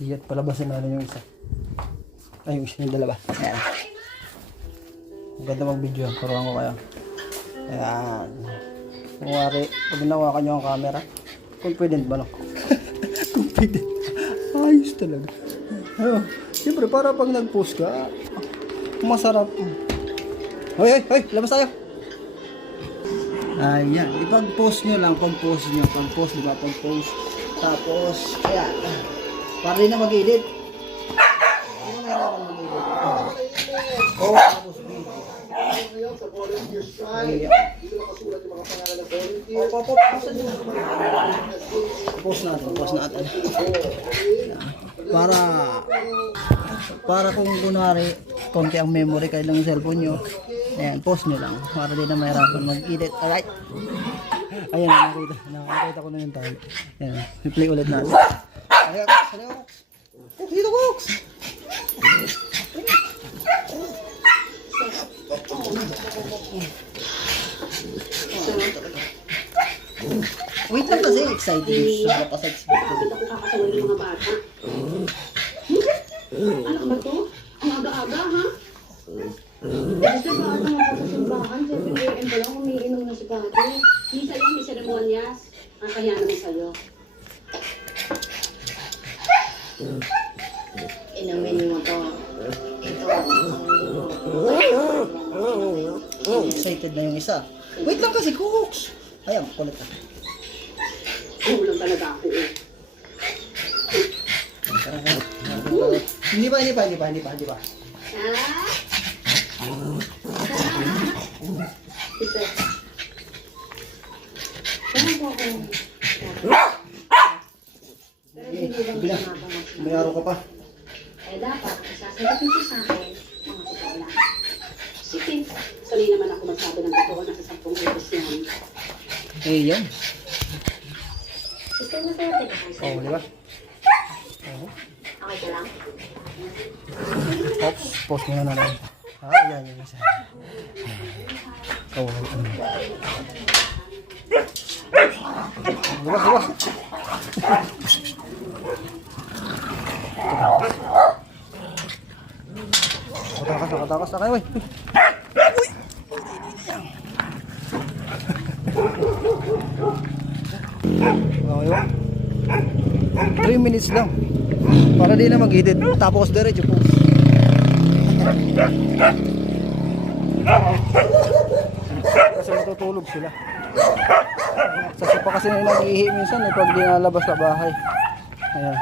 Hiyat palabasan natin yung isa. Ay, yung isa yung dalawa. Ayan. Maganda mag-video. Turuan ko kayo. Ayan. Kung wari, pag nawakan nyo ang camera, confident ba no? Confident. Ayos talaga. Ayun. Siyempre, para pag nag-post ka, masarap. Hoy, hoy, hoy, labas tayo. Ayan, ipag-post nyo lang, pag-post nyo, pag-post, diba, pag-post. Tapos, ayan, para rin na mag-edit. Ano nga naman mag-edit? Oh, tapos video. Ayan. Post natin. Para kung kunwari, konti ang memory kayo ng cellphone nyo. Ayan, post nyo lang. Para din na mahirapan mag-edit. Alright. Ayan, nakakita ko na yung time. Ayan, i-play ulit natin. Ayan, Cooks. Dito, Cooks! Wait lang kasi, excited. Sobra pa sa excited. Ako kakasaway ng mga bata. Anak ba to? Ang aga-aga, ha? Basta ba ata nga sa simbahan? Sa PGM pa lang, umiinom na si Pati. Misa lang, may seremonyas. Ang kaya naman sa'yo. Inumin mo to. Ito. Excited na yung isa. Wait lang kasi, Cooks! Ayan, kulit na. Ulang talaga ako eh. Hindi pa. Ha? Ito. Saan po ako? Pero hindi lang Bila, may araw ka pa. Eh dapat, sasagutin ko sa akin, mga totoo lang. Sige, sali naman ako magsabi ng totoo na sa 10 oras yan. Eh, yan. Gusto mo sa'yo, Oo, di ba? okay ka lang? Oops, post mo na lang. Yan yung isa. Oo. Diba? Nakatakas na kayo, wey. Okay ba? 3 minutes lang. Para di na mag-edit. Tapos diretso po. Kasi matutulog sila. Sa sopa kasi na nag-ihi minsan pag di nalabas sa bahay. Ayan.